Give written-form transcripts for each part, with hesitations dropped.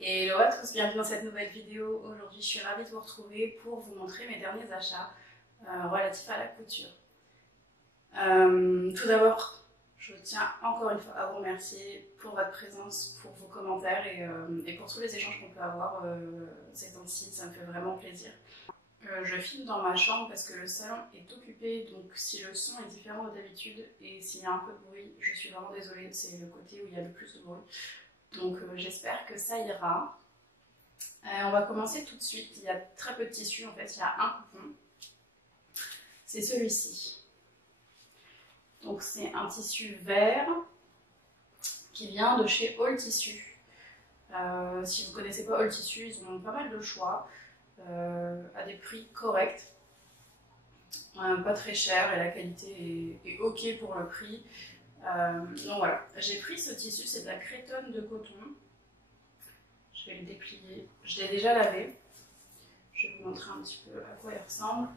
Hello à tous, bienvenue dans cette nouvelle vidéo. Aujourd'hui, je suis ravie de vous retrouver pour vous montrer mes derniers achats relatifs à la couture. Tout d'abord, je tiens encore une fois à vous remercier pour votre présence, pour vos commentaires et pour tous les échanges qu'on peut avoir ces temps-ci. Ça me fait vraiment plaisir. Je filme dans ma chambre parce que le salon est occupé, donc si le son est différent de d'habitude et s'il y a un peu de bruit, je suis vraiment désolée, c'est le côté où il y a le plus de bruit. Donc j'espère que ça ira. On va commencer tout de suite. Il y a très peu de tissu en fait, il y a un coupon. C'est celui-ci. Donc c'est un tissu vert qui vient de chez All Tissu. Si vous ne connaissez pas All Tissu, ils ont pas mal de choix à des prix corrects. Pas très cher et la qualité est ok pour le prix. Donc voilà, j'ai pris ce tissu, c'est de la cretonne de coton. Je vais le déplier. Je l'ai déjà lavé. Je vais vous montrer un petit peu à quoi il ressemble.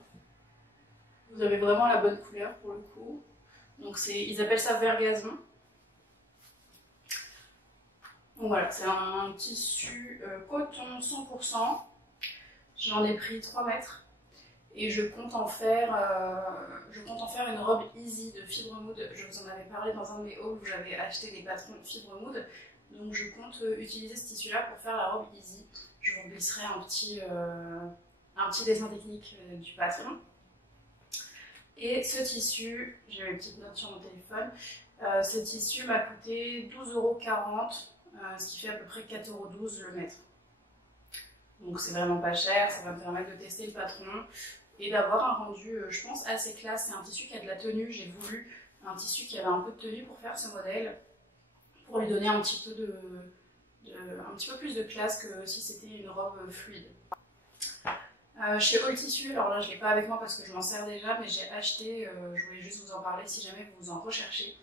Vous avez vraiment la bonne couleur pour le coup. Donc ils appellent ça vert gazon. Donc voilà, c'est un tissu coton 100%. J'en ai pris 3 mètres. Et je compte en faire une robe easy de fibre mood. Je vous en avais parlé dans un de mes hauls où j'avais acheté des patrons de fibre mood. Donc je compte utiliser ce tissu-là pour faire la robe easy. Je vous glisserai un petit dessin technique du patron. Et ce tissu, j'ai mes petites notes sur mon téléphone, ce tissu m'a coûté 12,40 €, ce qui fait à peu près 4,12 € le mètre. Donc c'est vraiment pas cher, ça va me permettre de tester le patron et d'avoir un rendu, je pense, assez classe. C'est un tissu qui a de la tenue, j'ai voulu un tissu qui avait un peu de tenue pour faire ce modèle, pour lui donner un petit peu plus de classe que si c'était une robe fluide. Chez All Tissu, alors là je ne l'ai pas avec moi parce que je m'en sers déjà, mais j'ai acheté, je voulais juste vous en parler si jamais vous en recherchez.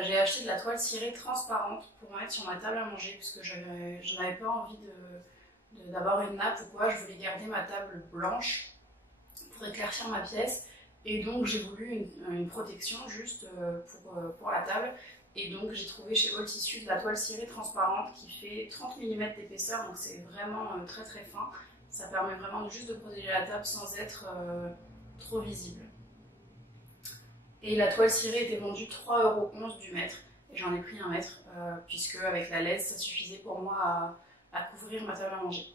J'ai acheté de la toile cirée transparente pour mettre sur ma table à manger puisque je n'avais pas envie d'avoir une nappe ou quoi, je voulais garder ma table blanche pour éclaircir ma pièce et donc j'ai voulu une protection juste pour la table. Et donc j'ai trouvé chez All Tissu de la toile cirée transparente qui fait 30 mm d'épaisseur, donc c'est vraiment très très fin. Ça permet vraiment juste de protéger la table sans être trop visible. Et la toile cirée était vendue 3,11 € du mètre. Et j'en ai pris un mètre, puisque avec la laisse, ça suffisait pour moi à couvrir ma table à manger.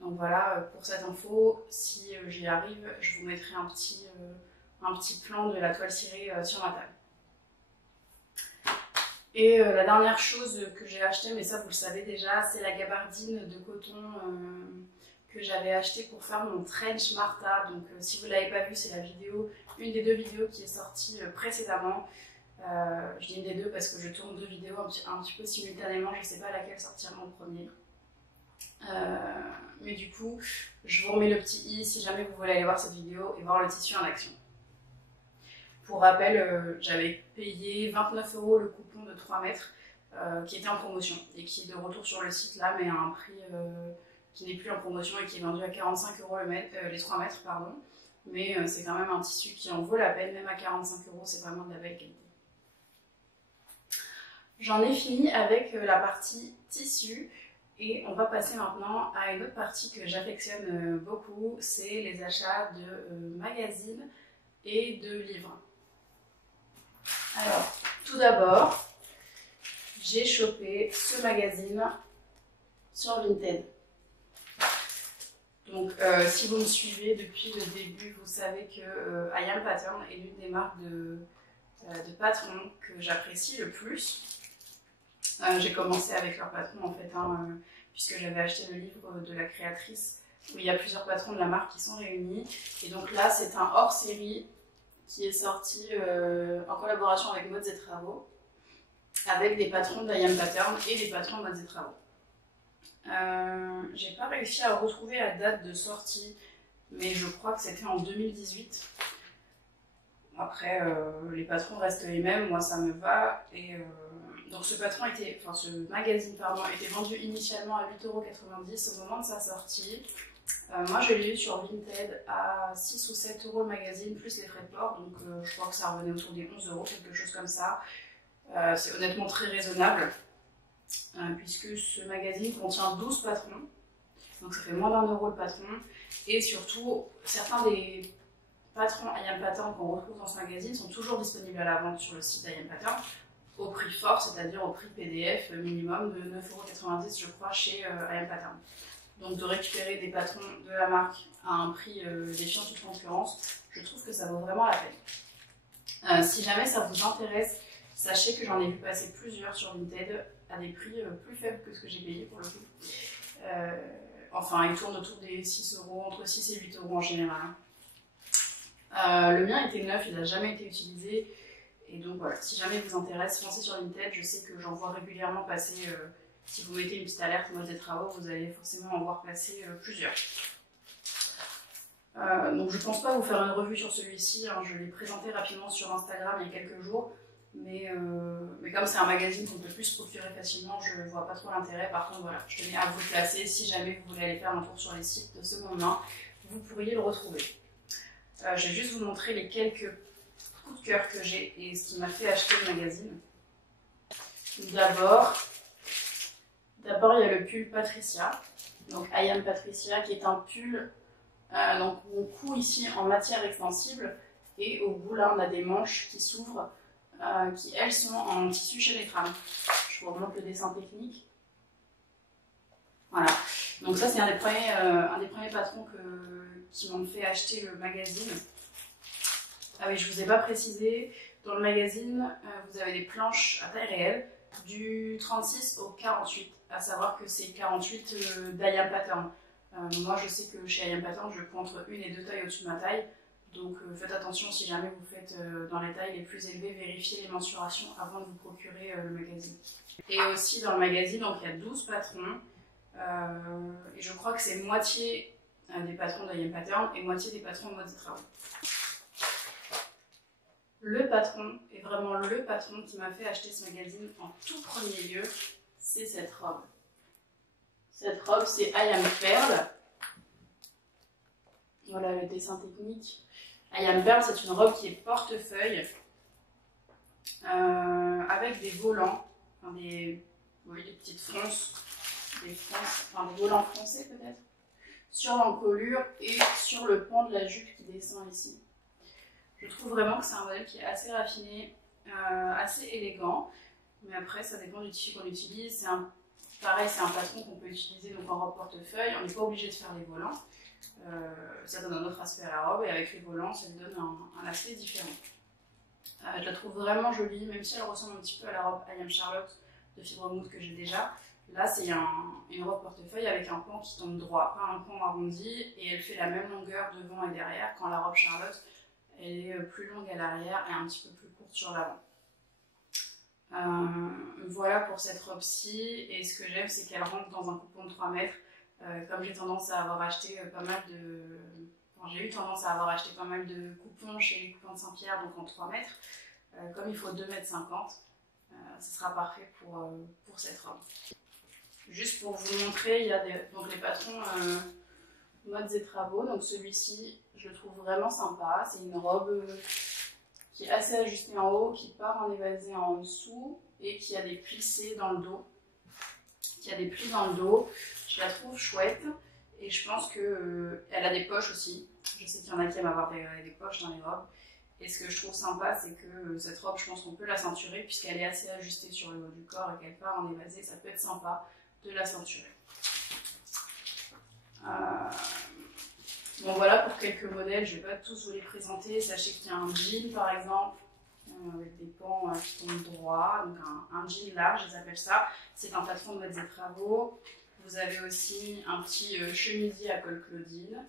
Donc voilà, pour cette info, si j'y arrive, je vous mettrai un petit plan de la toile cirée sur ma table. Et la dernière chose que j'ai achetée, mais ça vous le savez déjà, c'est la gabardine de coton que j'avais acheté pour faire mon trench Martha. Donc si vous ne l'avez pas vu, c'est une des deux vidéos qui est sortie précédemment. Je dis une des deux parce que je tourne deux vidéos un petit peu simultanément, je ne sais pas laquelle sortira en premier. Mais du coup, je vous remets le petit i si jamais vous voulez aller voir cette vidéo et voir le tissu en action. Pour rappel, j'avais payé 29 € le coupon de 3 mètres qui était en promotion et qui est de retour sur le site là, mais à un prix qui n'est plus en promotion et qui est vendu à 45 € les 3 mètres. Pardon. Mais c'est quand même un tissu qui en vaut la peine, même à 45 €, c'est vraiment de la belle qualité. J'en ai fini avec la partie tissu et on va passer maintenant à une autre partie que j'affectionne beaucoup, c'est les achats de magazines et de livres. Alors, tout d'abord, j'ai chopé ce magazine sur Vinted. Donc, si vous me suivez depuis le début, vous savez que I Am Pattern est l'une des marques de patrons que j'apprécie le plus. J'ai commencé avec leur patron en fait, puisque j'avais acheté le livre de la créatrice où il y a plusieurs patrons de la marque qui sont réunis. Et donc là, c'est un hors-série qui est sorti en collaboration avec Modes et Travaux, avec des patrons d'I Am Pattern et des patrons de Modes et Travaux. J'ai pas réussi à retrouver la date de sortie, mais je crois que c'était en 2018. Après, les patrons restent les mêmes, moi ça me va. Et donc ce magazine était vendu initialement à 8,90 € au moment de sa sortie. Moi je l'ai eu sur Vinted à 6 ou 7 € le magazine, plus les frais de port, donc je crois que ça revenait autour des 11 €, quelque chose comme ça. C'est honnêtement très raisonnable. puisque ce magazine contient 12 patrons, donc ça fait moins d'1 € le patron, et surtout certains des patrons I Am Pattern qu'on retrouve dans ce magazine sont toujours disponibles à la vente sur le site d'I Am Pattern au prix fort, c'est-à-dire au prix PDF minimum de 9,90 € je crois chez I Am Pattern. Donc de récupérer des patrons de la marque à un prix défiant toute concurrence, je trouve que ça vaut vraiment la peine. Si jamais ça vous intéresse, sachez que j'en ai vu passer plusieurs sur Vinted à des prix plus faibles que ce que j'ai payé pour le coup. Enfin, ils tournent autour des 6 €, entre 6 et 8 € en général. Le mien était neuf, il n'a jamais été utilisé. Et donc voilà, si jamais vous intéresse, foncez sur Vinted. Je sais que j'en vois régulièrement passer. Si vous mettez une petite alerte mode des travaux, vous allez forcément en voir passer plusieurs. Donc je ne pense pas vous faire une revue sur celui-ci, hein, je l'ai présenté rapidement sur Instagram il y a quelques jours, mais comme c'est un magazine qu'on peut plus se procurer facilement, je ne vois pas trop l'intérêt. Par contre voilà, je tenais à vous le placer, si jamais vous voulez aller faire un tour sur les sites de seconde main, vous pourriez le retrouver. Je vais juste vous montrer les quelques coups de cœur que j'ai et ce qui m'a fait acheter le magazine. D'abord il y a le pull Patricia, donc I Am Patricia, qui est un pull donc on coud ici en matière extensible et au bout là on a des manches qui s'ouvrent qui elles sont en tissu Chenetran. Je vous remonte le dessin technique. Voilà, donc ça c'est un des premiers patrons qui m'ont fait acheter le magazine. Ah oui, je vous ai pas précisé, dans le magazine vous avez des planches à taille réelle du 36 au 48, à savoir que c'est 48 d'I Am Pattern. Moi je sais que chez I Am Pattern je prends entre 1 et 2 tailles au-dessus de ma taille, donc faites attention si jamais vous faites dans les tailles les plus élevées, vérifiez les mensurations avant de vous procurer le magazine. Et aussi dans le magazine, donc il y a 12 patrons, et je crois que c'est moitié des patrons d'I Am Pattern et moitié des patrons de mode des travaux. Le patron, et vraiment le patron qui m'a fait acheter ce magazine en tout premier lieu, c'est cette robe. Cette robe, c'est I Am Pearl. Voilà le dessin technique. I Am Pearl, c'est une robe qui est portefeuille avec des volants, enfin des petites fronces, des volants froncés peut-être, sur l'encolure et sur le pan de la jupe qui descend ici. Je trouve vraiment que c'est un modèle qui est assez raffiné, assez élégant, mais après ça dépend du tissu qu'on utilise. Pareil, c'est un patron qu'on peut utiliser donc en robe portefeuille, on n'est pas obligé de faire les volants, ça donne un autre aspect à la robe et avec les volants ça lui donne un aspect différent. Je la trouve vraiment jolie, même si elle ressemble un petit peu à la robe I Am Charlotte de fibre mousse que j'ai déjà. Là c'est une robe portefeuille avec un pan qui tombe droit, pas un pan arrondi, et elle fait la même longueur devant et derrière, quand la robe Charlotte elle est plus longue à l'arrière et un petit peu plus courte sur l'avant. Voilà pour cette robe-ci, et ce que j'aime c'est qu'elle rentre dans un coupon de 3 mètres. Comme j'ai tendance à avoir acheté j'ai eu tendance à avoir acheté pas mal de coupons chez les coupons de Saint-Pierre, donc en 3 mètres, comme il faut 2,50 m, ce sera parfait pour cette robe. Juste pour vous montrer, il y a donc les patrons modes et travaux, donc celui-ci je le trouve vraiment sympa, c'est une robe qui est assez ajustée en haut, qui part en évasé en dessous et qui a des plissés dans le dos. Je la trouve chouette et je pense qu'elle a des poches aussi. Je sais qu'il y en a qui aiment avoir des poches dans les robes. Et ce que je trouve sympa, c'est que cette robe, je pense qu'on peut la ceinturer puisqu'elle est assez ajustée sur le haut du corps et qu'elle part en évasé. Ça peut être sympa de la ceinturer. Bon voilà pour quelques modèles, je ne vais pas tous vous les présenter. Sachez qu'il y a un jean par exemple, avec des pans qui tombent droit, donc un jean large, ils appellent ça. C'est un patron de modes et travaux. Vous avez aussi un petit chemisier à col Claudine.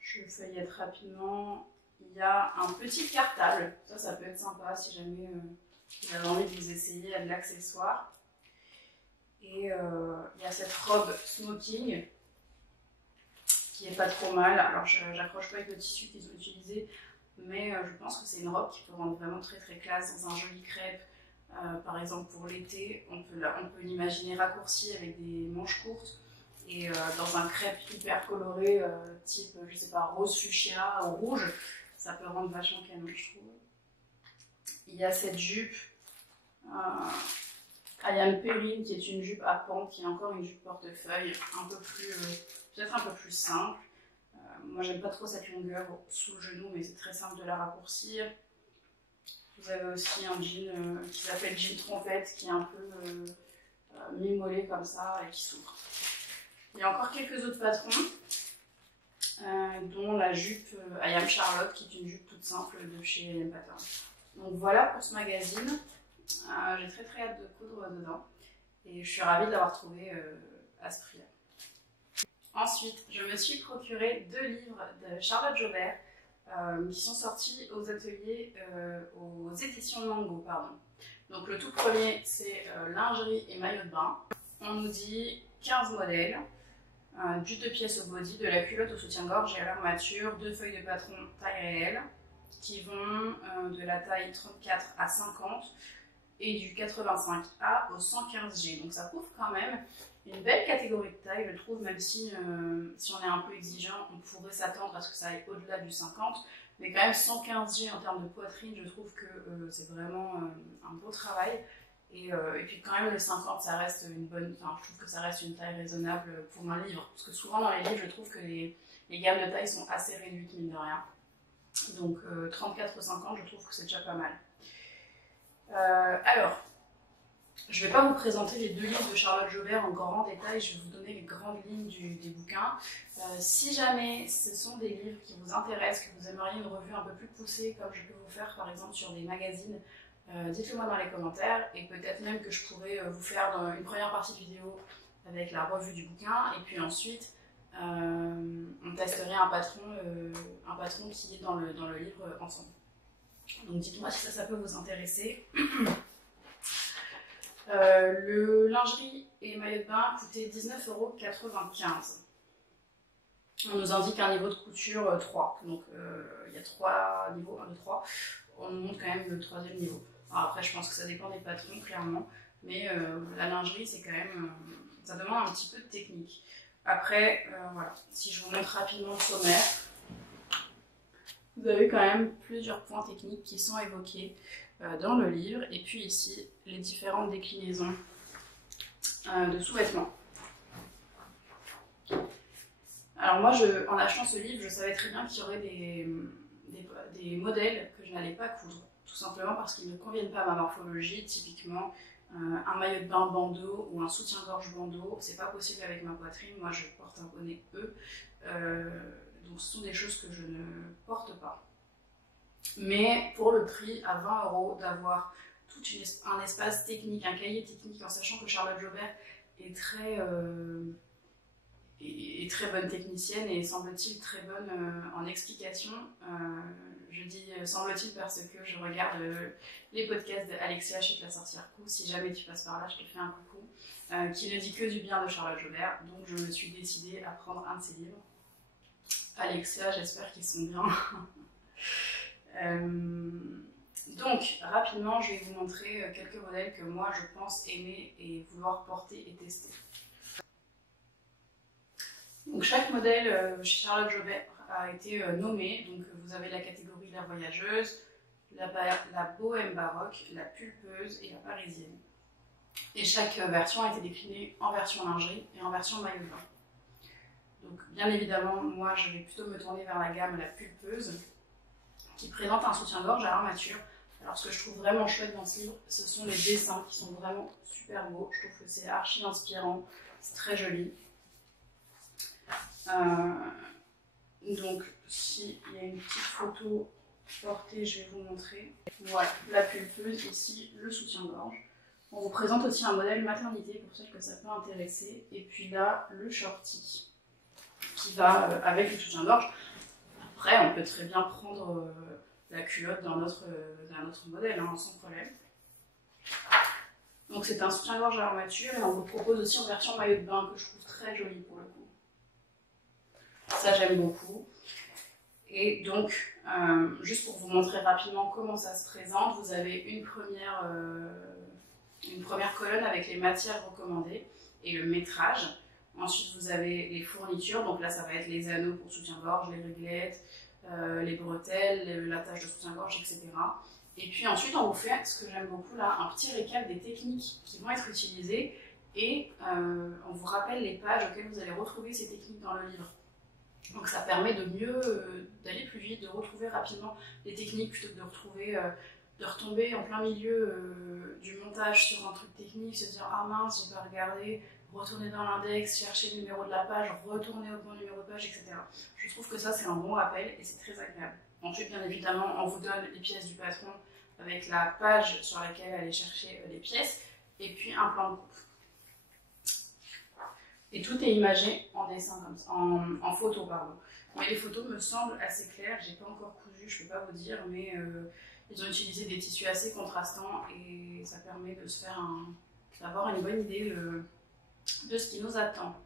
Je feuillette rapidement. Il y a un petit cartable, ça peut être sympa si jamais vous avez envie de vous essayer à de l'accessoire. Et il y a cette robe smoking qui est pas trop mal. Alors j'accroche pas avec le tissu qu'ils ont utilisé, mais je pense que c'est une robe qui peut rendre vraiment très très classe dans un joli crêpe. Par exemple pour l'été, on peut l'imaginer raccourci avec des manches courtes et dans un crêpe hyper coloré type, je sais pas, rose fuchsia ou rouge, ça peut rendre vachement canon je trouve. Il y a cette jupe Ayam Perrine, qui est une jupe à pente, qui est encore une jupe portefeuille, un peu plus, peut-être un peu plus simple. Moi, j'aime pas trop cette longueur sous le genou, mais c'est très simple de la raccourcir. Vous avez aussi un jean qui s'appelle jean trompette, qui est un peu mi-mollet comme ça et qui s'ouvre. Il y a encore quelques autres patrons, dont la jupe I Am Charlotte, qui est une jupe toute simple de chez I Am Pattern. Donc voilà pour ce magazine. J'ai très hâte de coudre dedans et je suis ravie de l'avoir trouvé à ce prix-là. Ensuite, je me suis procuré 2 livres de Charlotte Jobert qui sont sortis aux ateliers, aux éditions Mango, pardon. Donc le tout premier, c'est lingerie et maillot de bain. On nous dit 15 modèles, du 2 pièces au body, de la culotte au soutien-gorge et à l'armature, 2 feuilles de patron taille réelle qui vont de la taille 34 à 50 et du 85A au 115G. Donc ça couvre quand même une belle catégorie de taille, je trouve, même si, si on est un peu exigeant, on pourrait s'attendre à ce que ça aille au-delà du 50. Mais quand même 115G en termes de poitrine, je trouve que c'est vraiment un beau travail. Et puis quand même les 50, ça reste une bonne, enfin je trouve que ça reste une taille raisonnable pour un livre. Parce que souvent dans les livres, je trouve que les gammes de taille sont assez réduites, mine de rien. Donc 34 ou 50, je trouve que c'est déjà pas mal. Alors, je ne vais pas vous présenter les 2 livres de Charlotte Jobert en grand détail, je vais vous donner les grandes lignes des bouquins. Si jamais ce sont des livres qui vous intéressent, que vous aimeriez une revue un peu plus poussée, comme je peux vous faire par exemple sur des magazines, dites-le moi dans les commentaires, et peut-être même que je pourrais vous faire une première partie de vidéo avec la revue du bouquin, et puis ensuite on testerait un patron qui est dans le livre ensemble. Donc dites-moi si ça peut vous intéresser. Le lingerie et maillot de bain coûtait 19,95 €. On nous indique un niveau de couture 3, donc il y a 3 niveaux, 1, 2, 3. On nous montre quand même le 3e niveau. Alors après, je pense que ça dépend des patrons, clairement, mais la lingerie, c'est quand même, ça demande un petit peu de technique. Après, voilà, si je vous montre rapidement le sommaire, vous avez quand même plusieurs points techniques qui sont évoqués dans le livre, et puis ici, les différentes déclinaisons de sous-vêtements. Alors moi, en achetant ce livre, je savais très bien qu'il y aurait des modèles que je n'allais pas coudre, tout simplement parce qu'ils ne conviennent pas à ma morphologie. Typiquement, un maillot de bain bandeau ou un soutien-gorge bandeau, c'est pas possible avec ma poitrine. Moi, je porte un bonnet E, donc ce sont des choses que je ne porte pas. Mais pour le prix, à 20 €, d'avoir tout un espace technique, un cahier technique, en sachant que Charlotte Jobert est très bonne technicienne et semble-t-il très bonne en explication. Je dis semble-t-il parce que je regarde les podcasts d'Alexia chez La Sorcière Cou. Si jamais tu passes par là, je te fais un coucou. Qui ne dit que du bien de Charlotte Jobert. Donc je me suis décidée à prendre un de ses livres. Alexia, j'espère qu'ils sont bien. Donc, rapidement, je vais vous montrer quelques modèles que moi je pense aimer et vouloir porter et tester. Donc, chaque modèle chez Charlotte Jobert a été nommé. Donc, vous avez la catégorie la voyageuse, la bohème baroque, la pulpeuse et la parisienne. Et chaque version a été déclinée en version lingerie et en version maillot de bain. Donc, bien évidemment, moi je vais plutôt me tourner vers la gamme la pulpeuse, qui présente un soutien-gorge à l'armature. Alors ce que je trouve vraiment chouette dans ce livre, ce sont les dessins qui sont vraiment super beaux. Je trouve que c'est archi inspirant, c'est très joli. Donc s'il y a une petite photo portée, je vais vous montrer. Voilà, la pulpeuse, ici le soutien-gorge. On vous présente aussi un modèle maternité pour celles que ça peut intéresser. Et puis là, le shorty qui va avec le soutien-gorge. Après, on peut très bien prendre la culotte d'un autre modèle, hein, sans problème. Donc c'est un soutien-gorge à armature et on vous propose aussi en version maillot de bain que je trouve très jolie pour le coup. Ça j'aime beaucoup. Et donc, juste pour vous montrer rapidement comment ça se présente, vous avez une première colonne avec les matières recommandées et le métrage. Ensuite, vous avez les fournitures, donc là, ça va être les anneaux pour soutien-gorge, les réglettes, les bretelles, l'attache de soutien-gorge, etc. Et puis ensuite, on vous fait, ce que j'aime beaucoup là, un petit récap des techniques qui vont être utilisées et on vous rappelle les pages auxquelles vous allez retrouver ces techniques dans le livre. Donc ça permet de mieux, d'aller plus vite, de retrouver rapidement les techniques plutôt que de retomber en plein milieu du montage sur un truc technique, se dire ah mince, j'ai pas regardé, retourner dans l'index, chercher le numéro de la page, retourner au bon numéro de page, etc. Je trouve que ça c'est un bon rappel et c'est très agréable. Ensuite, bien évidemment, on vous donne les pièces du patron avec la page sur laquelle aller chercher les pièces et puis un plan de coupe. Et tout est imagé en dessin, comme ça, en photo, pardon. Mais les photos me semblent assez claires, j'ai pas encore cousu, je peux pas vous dire, mais ils ont utilisé des tissus assez contrastants et ça permet de se faire d'avoir une bonne idée de ce qui nous attend.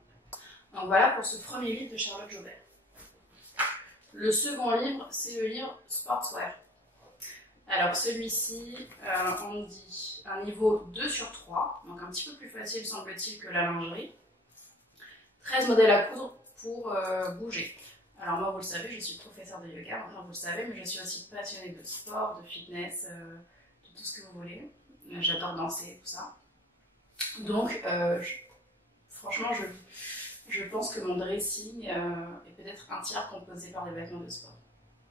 Donc voilà pour ce premier livre de Charlotte Jobert. Le second livre, c'est le livre Sportswear. Alors celui-ci, on dit un niveau 2/3, donc un petit peu plus facile semble-t-il que la lingerie. 13 modèles à coudre pour bouger. Alors moi, vous le savez, je suis professeure de yoga, enfin vous le savez, mais je suis aussi passionnée de sport, de fitness, de tout ce que vous voulez. J'adore danser, tout ça. Donc, franchement, je pense que mon dressing est peut-être un tiers composé par des vêtements de sport.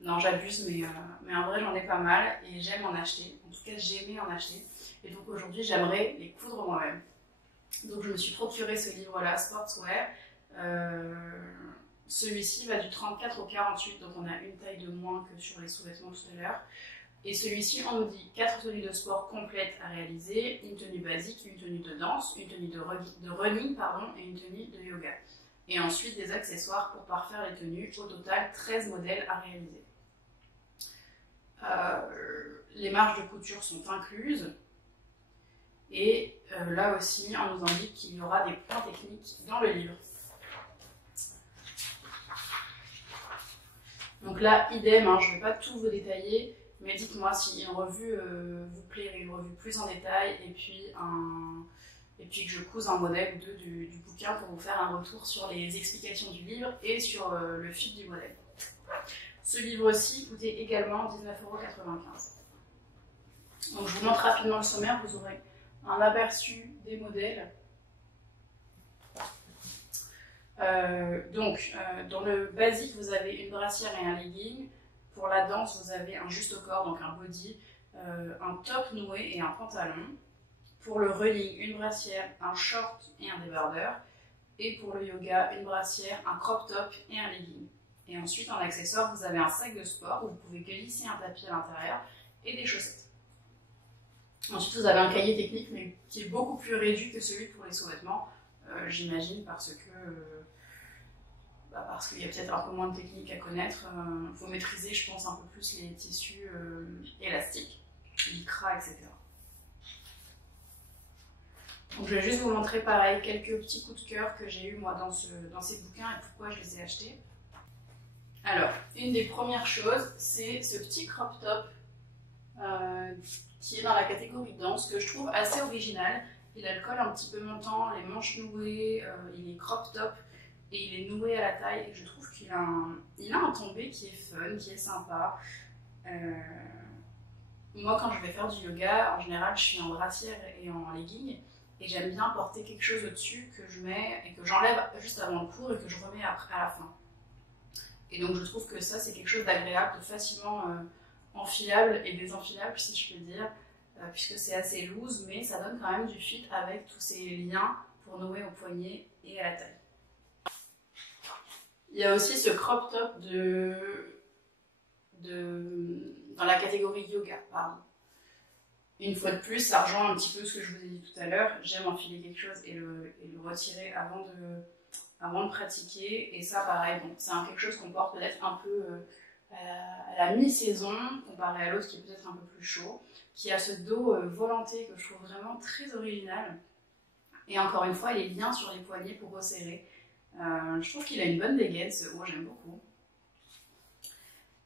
Non, j'abuse, mais en vrai, j'en ai pas mal et j'aime en acheter. En tout cas, j'aimais en acheter. Et donc aujourd'hui, j'aimerais les coudre moi-même. Donc je me suis procuré ce livre-là, Sportswear. Celui-ci va du 34 au 48, donc on a une taille de moins que sur les sous-vêtements tout à l'heure. Et celui-ci, on nous dit 4 tenues de sport complètes à réaliser, une tenue basique, une tenue de danse, une tenue de running et une tenue de yoga. Et ensuite des accessoires pour parfaire les tenues, au total 13 modèles à réaliser. Les marges de couture sont incluses. Et là aussi, on nous indique qu'il y aura des points techniques dans le livre. Donc là, idem, hein, je ne vais pas tout vous détailler, mais dites-moi si une revue vous plairait, une revue plus en détail, et puis que je couse un modèle ou deux du bouquin pour vous faire un retour sur les explications du livre et sur le fil du modèle. Ce livre-ci coûtait également 19,95 €. Donc je vous montre rapidement le sommaire, vous aurez un aperçu des modèles. Dans le basique, vous avez une brassière et un legging. Pour la danse, vous avez un juste au corps, donc un body, un top noué et un pantalon. Pour le running, une brassière, un short et un débardeur. Et pour le yoga, une brassière, un crop top et un legging. Et ensuite, en accessoire, vous avez un sac de sport où vous pouvez glisser un tapis à l'intérieur et des chaussettes. Ensuite, vous avez un cahier technique, mais qui est beaucoup plus réduit que celui pour les sous-vêtements, j'imagine, parce qu'il y a peut-être un peu moins de technique à connaître. Il faut maîtriser, je pense, un peu plus les tissus élastiques, lycra, etc. Donc, je vais juste vous montrer, pareil, quelques petits coups de cœur que j'ai eu moi dans ces bouquins et pourquoi je les ai achetés. Alors, une des premières choses, c'est ce petit crop top qui est dans la catégorie danse, que je trouve assez original. Il a le col un petit peu montant, les manches nouées, il est crop top et il est noué à la taille. Et je trouve qu'il a un tombé qui est fun, qui est sympa. Moi, quand je vais faire du yoga, en général, je suis en brassière et en legging. Et j'aime bien porter quelque chose au-dessus que je mets et que j'enlève juste avant le cours et que je remets après à la fin. Et donc, je trouve que ça, c'est quelque chose d'agréable, de facilement enfilable et désenfilable, si je peux dire, puisque c'est assez loose, mais ça donne quand même du fit avec tous ces liens pour nouer au poignet et à la taille. Il y a aussi ce crop top dans la catégorie yoga, pardon. Une fois de plus, ça rejoint un petit peu ce que je vous ai dit tout à l'heure. J'aime enfiler quelque chose et le retirer avant de pratiquer. Et ça, pareil, bon, c'est quelque chose qu'on porte peut-être un peu à la mi-saison, comparé à l'autre qui est peut-être un peu plus chaud, qui a ce dos volanté que je trouve vraiment très original. Et encore une fois, les liens sur les poignets pour resserrer. Je trouve qu'il a une bonne dégaine, ce haut, j'aime beaucoup.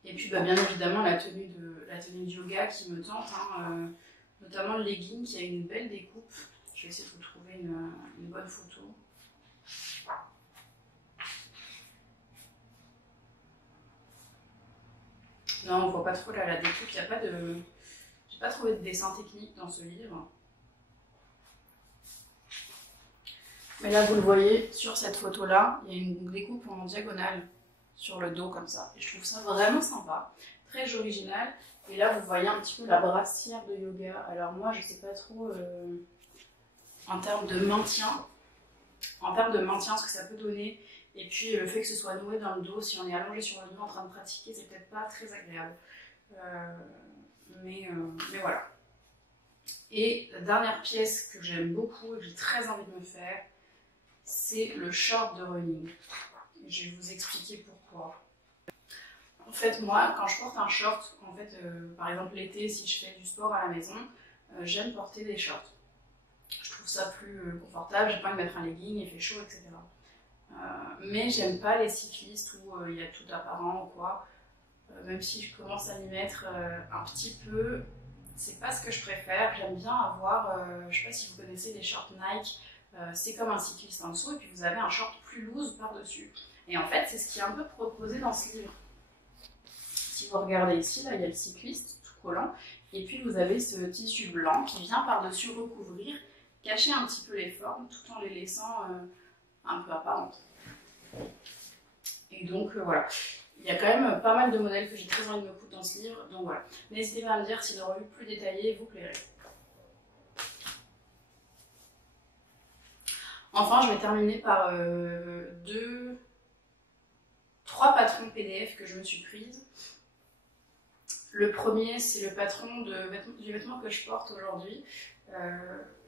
Et puis, bien évidemment, la tenue de yoga qui me tente, hein, notamment le legging qui a une belle découpe. Je vais essayer de vous trouver une bonne photo. Non, on voit pas trop là la découpe, il n'y a pas de... J'ai pas trouvé de dessin technique dans ce livre. Mais là, vous le voyez, sur cette photo-là, il y a une découpe en diagonale sur le dos comme ça. Et je trouve ça vraiment sympa, très original. Et là, vous voyez un petit peu la brassière de yoga. Alors moi, je sais pas trop en termes de maintien, ce que ça peut donner. Et puis le fait que ce soit noué dans le dos, si on est allongé sur le dos en train de pratiquer, c'est peut-être pas très agréable. Mais voilà. Et la dernière pièce que j'aime beaucoup et que j'ai très envie de me faire, c'est le short de running. Je vais vous expliquer pourquoi. En fait, moi, quand je porte un short, par exemple l'été, si je fais du sport à la maison, j'aime porter des shorts. Je trouve ça plus confortable, j'ai pas envie de mettre un legging, il fait chaud, etc. Mais j'aime pas les cyclistes où il y a tout apparent ou quoi. Même si je commence à m'y mettre un petit peu, c'est pas ce que je préfère. J'aime bien avoir, je sais pas si vous connaissez les shorts Nike, c'est comme un cycliste en dessous et puis vous avez un short plus loose par-dessus. Et en fait, c'est ce qui est un peu proposé dans ce livre. Si vous regardez ici, là, il y a le cycliste tout collant, et puis vous avez ce tissu blanc qui vient par-dessus recouvrir, cacher un petit peu les formes, tout en les laissant un peu apparentes. Et donc, voilà. Il y a quand même pas mal de modèles que j'ai très envie de me coudre dans ce livre, donc voilà. N'hésitez pas à me dire si le revue plus détaillé vous plairait. Enfin, je vais terminer par trois patrons PDF que je me suis prise. Le premier, c'est le patron du vêtement que je porte aujourd'hui.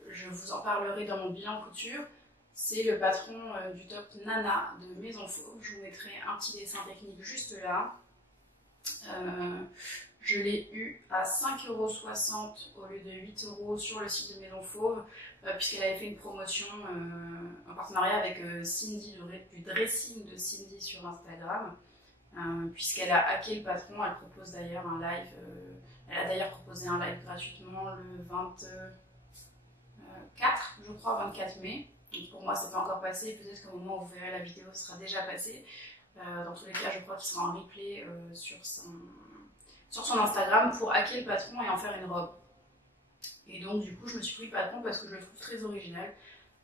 Je vous en parlerai dans mon bilan couture. C'est le patron du top Nana de Maison Fauve. Je vous mettrai un petit dessin technique juste là. Je l'ai eu à 5,60 € au lieu de 8 € sur le site de Maison Fauve, puisqu'elle avait fait une promotion en partenariat avec Cindy, du dressing de Cindy sur Instagram. Puisqu'elle a hacké le patron, elle propose d'ailleurs un live. Elle a d'ailleurs proposé un live gratuitement le 24, je crois, 24 mai. Donc pour moi, c'est pas encore passé. Peut-être qu'au moment où vous verrez la vidéo, ce sera déjà passé. Dans tous les cas, je crois qu'il sera en replay sur son Instagram pour hacker le patron et en faire une robe. Et donc, du coup, je me suis pris le patron parce que je le trouve très original,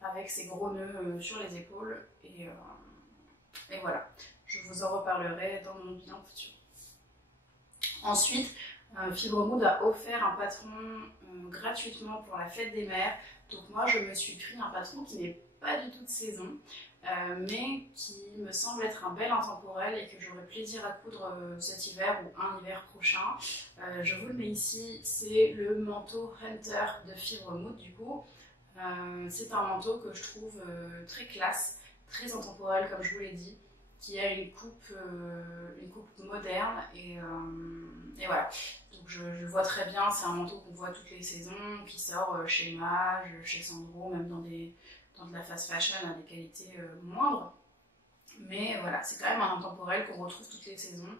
avec ses gros nœuds sur les épaules. Et voilà. Je vous en reparlerai dans mon bilan couture. Ensuite, Fibremood a offert un patron gratuitement pour la fête des mères. Donc moi, je me suis pris un patron qui n'est pas du tout de saison, mais qui me semble être un bel intemporel et que j'aurai plaisir à coudre cet hiver ou un hiver prochain. Je vous le mets ici, c'est le manteau Hunter de Fibremood du coup. C'est un manteau que je trouve très classe, très intemporel comme je vous l'ai dit, qui a une coupe moderne et voilà. Donc je vois très bien, c'est un manteau qu'on voit toutes les saisons, qui sort chez Mage, chez Sandro, même dans de la fast fashion à des qualités moindres. Mais voilà, c'est quand même un intemporel qu'on retrouve toutes les saisons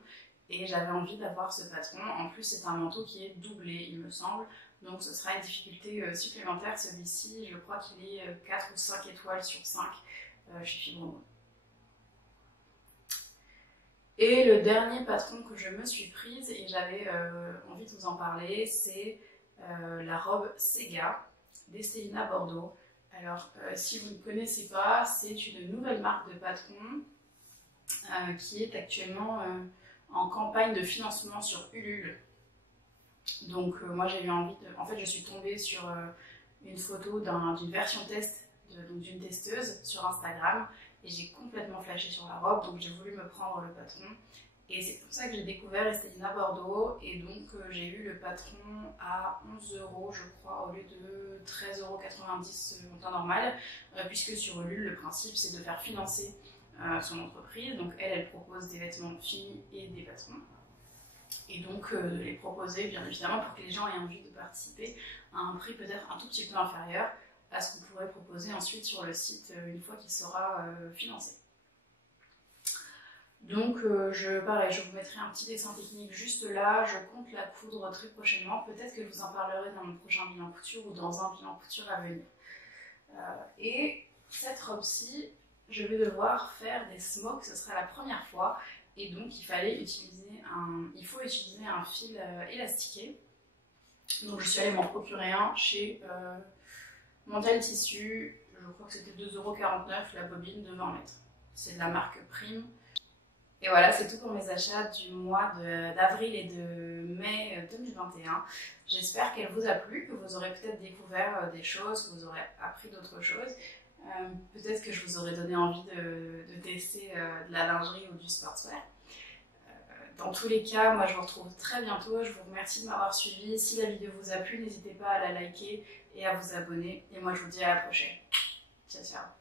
et j'avais envie d'avoir ce patron. En plus, c'est un manteau qui est doublé, il me semble. Donc ce sera une difficulté supplémentaire. Celui-ci, je crois qu'il est 4 ou 5 étoiles sur 5 chez Fibremood. Et le dernier patron que je me suis prise, et j'avais envie de vous en parler, c'est la robe Sega d'Estelina Bordeaux. Alors, si vous ne connaissez pas, c'est une nouvelle marque de patron qui est actuellement en campagne de financement sur Ulule. Donc, moi j'ai eu envie de... En fait, je suis tombée sur une photo d'une version test, d'une testeuse sur Instagram, et j'ai complètement flashé sur la robe, donc j'ai voulu me prendre le patron. Et c'est comme ça que j'ai découvert Estelina Bordeaux, et donc j'ai eu le patron à 11 € je crois, au lieu de 13,90 € en temps normal, puisque sur Ulule, le principe c'est de faire financer son entreprise. Donc elle propose des vêtements filles et des patrons. Et donc de les proposer bien évidemment pour que les gens aient envie de participer à un prix peut-être un tout petit peu inférieur à ce qu'on pourrait proposer ensuite sur le site une fois qu'il sera financé. Donc pareil, je vous mettrai un petit dessin technique juste là, je compte la coudre très prochainement, peut-être que je vous en parlerai dans mon prochain bilan couture ou dans un bilan couture à venir. Et cette robe-ci, je vais devoir faire des smokes, ce sera la première fois, et donc il faut utiliser un fil élastiqué. Donc je suis allée m'en procurer un chez Mondial Tissu. Je crois que c'était 2,49 € la bobine de 20 mètres. C'est de la marque Prime. Et voilà, c'est tout pour mes achats du mois d'avril et de mai 2021. J'espère qu'elle vous a plu, que vous aurez peut-être découvert des choses, que vous aurez appris d'autres choses. Peut-être que je vous aurais donné envie de tester de la lingerie ou du sportswear. Dans tous les cas, moi je vous retrouve très bientôt. Je vous remercie de m'avoir suivi. Si la vidéo vous a plu, n'hésitez pas à la liker et à vous abonner. Et moi je vous dis à la prochaine. Ciao, ciao.